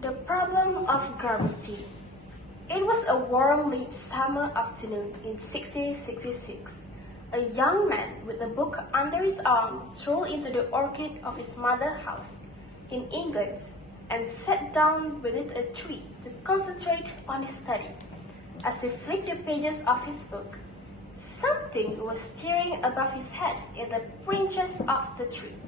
The problem of gravity. It was a warm late summer afternoon in 1666. A young man with a book under his arm strolled into the orchard of his mother's house in England and sat down beneath a tree to concentrate on his study. As he flicked the pages of his book, something was stirring above his head in the branches of the tree.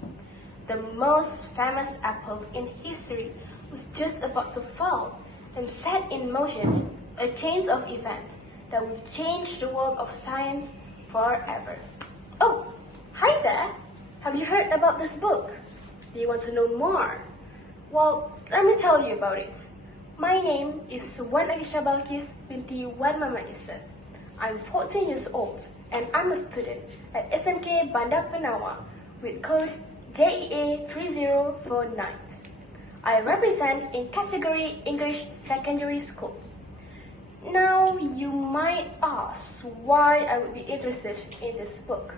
The most famous apple in history was just about to fall and set in motion a chain of events that would change the world of science forever. Oh, hi there! Have you heard about this book? Do you want to know more? Well, let me tell you about it. My name is AQEESHA BALQIS BINTI Mama Isa. I'm 14 years old and I'm a student at SMK Bandar Penawar with code JEA 3049. I represent in category English Secondary School. Now, you might ask why I would be interested in this book.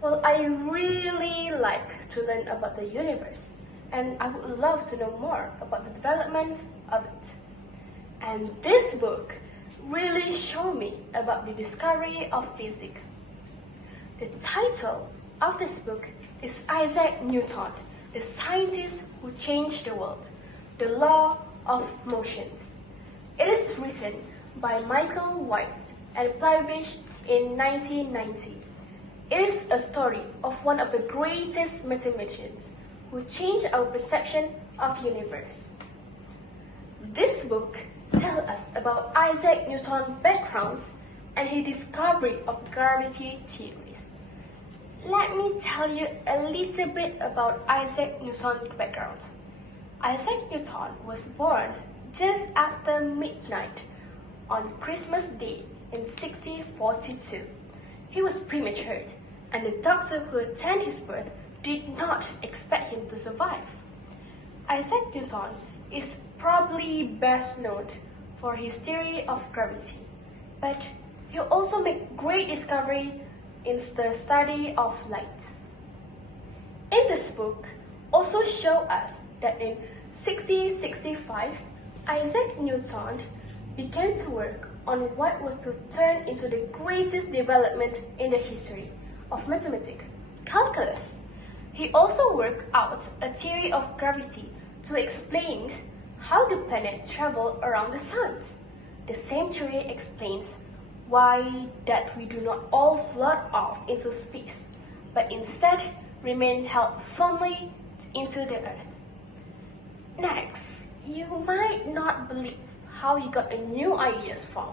Well, I really like to learn about the universe, and I would love to know more about the development of it. And this book really showed me about the discovery of physics. The title of this book is Isaac Newton, the scientist who changed the world, the law of motions. It is written by Michael White and published in 1990. It is a story of one of the greatest mathematicians who changed our perception of the universe. This book tells us about Isaac Newton's background and his discovery of gravity theories. Let me tell you a little bit about Isaac Newton's background. Isaac Newton was born just after midnight on Christmas Day in 1642. He was premature, and the doctor who attended his birth did not expect him to survive. Isaac Newton is probably best known for his theory of gravity, but he also made great discovery in the study of light. In this book also show us that in 1665, Isaac Newton began to work on what was to turn into the greatest development in the history of mathematics, calculus. He also worked out a theory of gravity to explain how the planet travel around the sun. The same theory explains why that we do not all float off into space, but instead remain held firmly into the earth. Next, you might not believe how he got a new ideas from.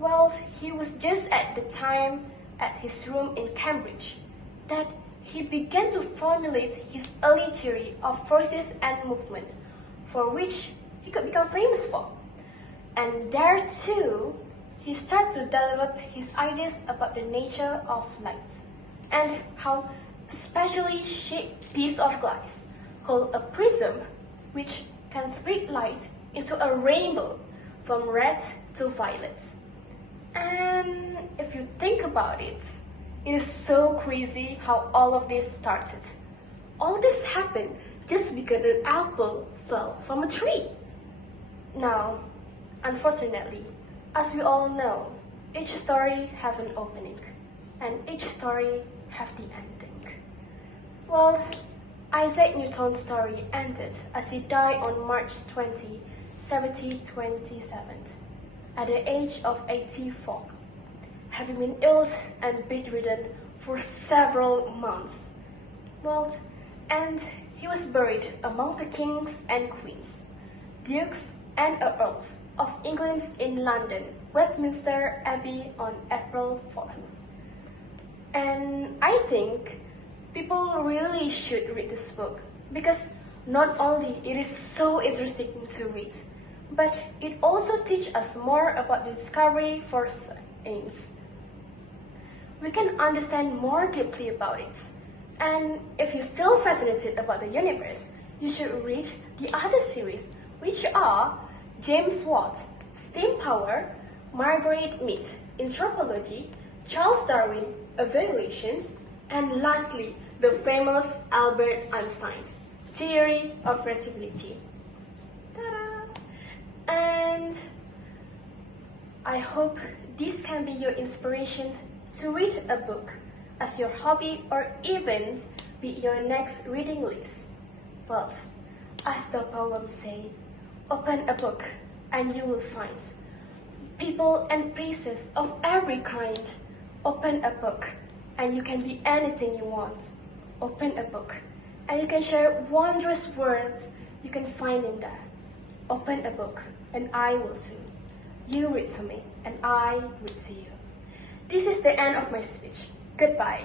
Well, he was just at the time at his room in Cambridge that he began to formulate his early theory of forces and movement, for which he could become famous for. And there too, he started to develop his ideas about the nature of light and how a specially shaped piece of glass called a prism, which can split light into a rainbow from red to violet. And if you think about it, it is so crazy how all of this started. All this happened just because an apple fell from a tree. Now, unfortunately, as we all know, each story has an opening, and each story has the ending. Well, Isaac Newton's story ended as he died on March 20, 1727, at the age of 84, having been ill and bedridden for several months. Well, and he was buried among the kings and queens, dukes and earls of England in London, Westminster Abbey on April 4th. And I think people really should read this book because not only it is so interesting to read, but it also teaches us more about the discovery for science. We can understand more deeply about it. And if you're still fascinated about the universe, you should read the other series, which are James Watt, Steam Power, Margaret Mead, Anthropology, Charles Darwin, Evaluations, and lastly, the famous Albert Einstein's Theory of Relativity. Ta-da! And I hope this can be your inspiration to read a book as your hobby or even be your next reading list. But as the poem say, open a book and you will find people and places of every kind. Open a book and you can be anything you want. Open a book and you can share wondrous words you can find in there. Open a book and I will too. You read to me and I read to you. This is the end of my speech. Goodbye.